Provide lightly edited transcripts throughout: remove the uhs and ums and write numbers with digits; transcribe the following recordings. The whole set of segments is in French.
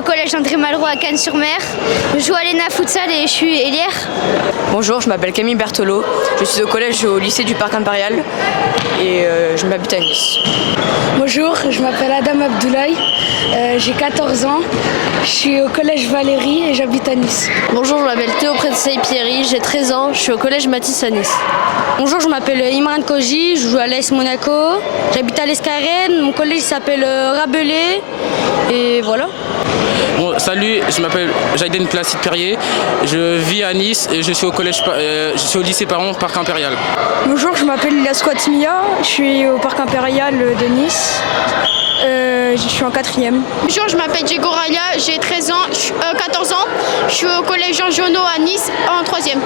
au collège André Malraux à Cannes-sur-Mer. Je joue à l'ENA Futsal et je suis ailière. Bonjour, je m'appelle Camille Berthelot. Je suis au collège au lycée du Parc Impérial et je m'habite à Nice. Bonjour, je m'appelle Adam Abdoulaye. J'ai 14 ans. Je suis au collège Valérie et j'habite à Nice. Bonjour, je m'appelle Théo Prédessay-Pierry, j'ai 13 ans, je suis au collège Matisse à Nice. Bonjour, je m'appelle Imran Koji, je joue à l'AS Monaco. J'habite à l'Escarène, mon collège s'appelle Rabelais et voilà. Bon, salut, je m'appelle Jaiden Placide Perrier, je vis à Nice et je suis au lycée Parc Impérial. Bonjour, je m'appelle Ilyas Kouatmia, je suis au Parc Impérial de Nice. Je suis en 4e. Bonjour, je m'appelle Diego Raya, j'ai 14 ans, je suis au collège Jean Giono à Nice en 3e.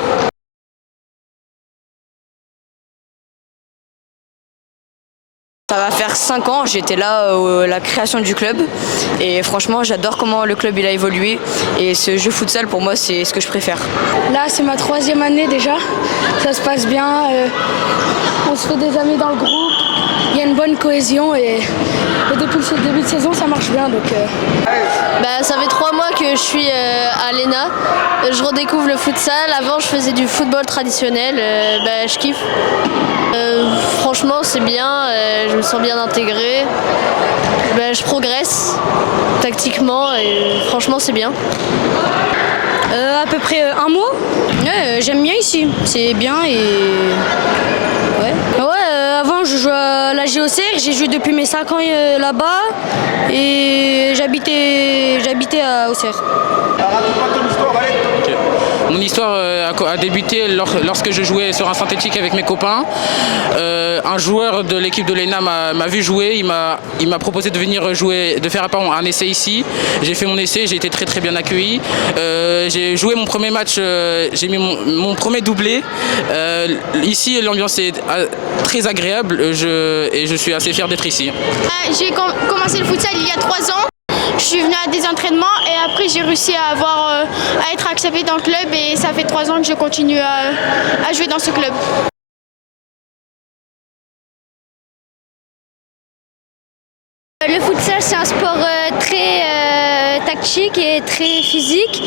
Ça va faire 5 ans, j'étais là à la création du club et franchement j'adore comment le club il a évolué et ce jeu futsal pour moi c'est ce que je préfère. Là c'est ma 3e année déjà, ça se passe bien, on se fait des amis dans le groupe, il y a une bonne cohésion et depuis le début de saison ça marche bien donc. Ça fait 3 mois que je suis à l'ENA, je redécouvre le futsal, avant je faisais du football traditionnel, je kiffe. Franchement c'est bien, je me sens bien intégrée, je progresse tactiquement et franchement c'est bien. À peu près un mot. J'aime bien ici, c'est bien et avant je jouais à la GOCR, j'ai joué depuis mes 5 ans là-bas et j'habitais à Auxerre. Mon histoire a débuté lorsque je jouais sur un synthétique avec mes copains. Un joueur de l'équipe de l'ENA m'a vu jouer, il m'a proposé de venir jouer, de faire un essai ici. J'ai fait mon essai, j'ai été très bien accueilli. J'ai joué mon premier match, j'ai mis mon premier doublé. Ici l'ambiance est très agréable et je suis assez fier d'être ici. J'ai commencé le futsal il y a 3 ans. Je suis venue à des entraînements et après j'ai réussi à être acceptée dans le club et ça fait 3 ans que je continue à jouer dans ce club. Le futsal c'est un sport très tactique et très physique.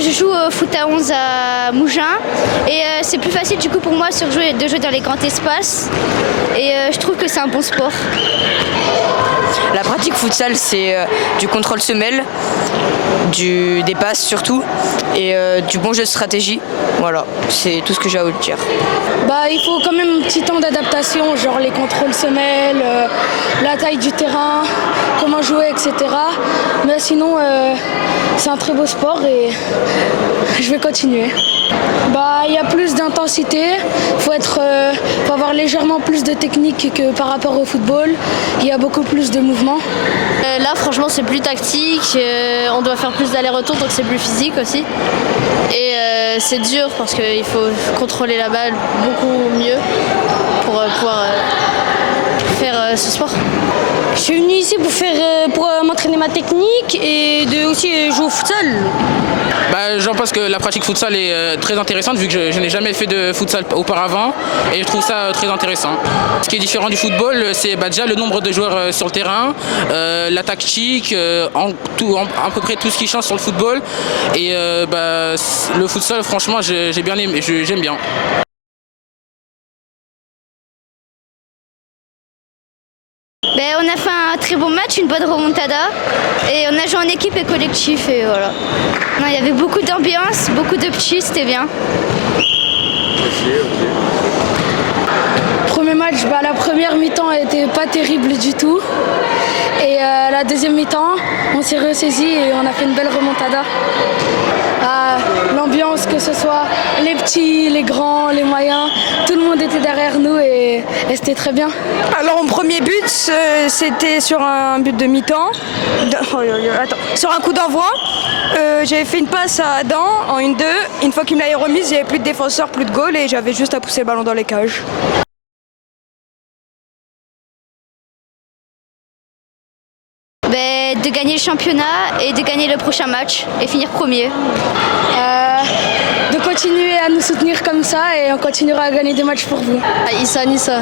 Je joue au foot à 11 à Mougins et c'est plus facile du coup pour moi de jouer dans les grands espaces et je trouve que c'est un bon sport. La pratique futsal c'est du contrôle semelle, des passes surtout et du bon jeu de stratégie. Voilà, c'est tout ce que j'ai à vous dire. Il faut quand même un petit temps d'adaptation, genre les contrôles semelles, la taille du terrain, comment jouer, etc. Mais sinon, c'est un très beau sport et je vais continuer. Il y a plus d'intensité, faut avoir légèrement plus de technique que par rapport au football. Il y a beaucoup plus de mouvements. Là franchement c'est plus tactique, on doit faire plus d'aller-retour donc c'est plus physique aussi. Et c'est dur parce qu'il faut contrôler la balle beaucoup mieux pour pouvoir faire ce sport. Je suis venue ici pour m'entraîner ma technique et aussi jouer au futsal. J'en pense que la pratique futsal est très intéressante vu que je n'ai jamais fait de futsal auparavant et je trouve ça très intéressant. Ce qui est différent du football, c'est déjà le nombre de joueurs sur le terrain, la tactique, à peu près tout ce qui change sur le football. Et le futsal, franchement, j'ai bien aimé, j'aime bien. On a fait un très bon match, une bonne remontada et on a joué en équipe et collectif et voilà. Il y avait beaucoup d'ambiance, beaucoup de petits, c'était bien. Premier match, la première mi-temps n'était pas terrible du tout et la deuxième mi-temps, on s'est ressaisi et on a fait une belle remontada. L'ambiance, que ce soit les petits, les grands, les moyens, tout le monde était derrière nous et c'était très bien. Alors mon premier but, c'était sur un but de mi-temps, sur un coup d'envoi. J'avais fait une passe à Adam en 1-2. Une fois qu'il me l'avait remise, il n'y avait plus de défenseur, plus de goal et j'avais juste à pousser le ballon dans les cages. De gagner le championnat et de gagner le prochain match et finir premier. De continuer à nous soutenir comme ça et on continuera à gagner des matchs pour vous. Issa Nissa.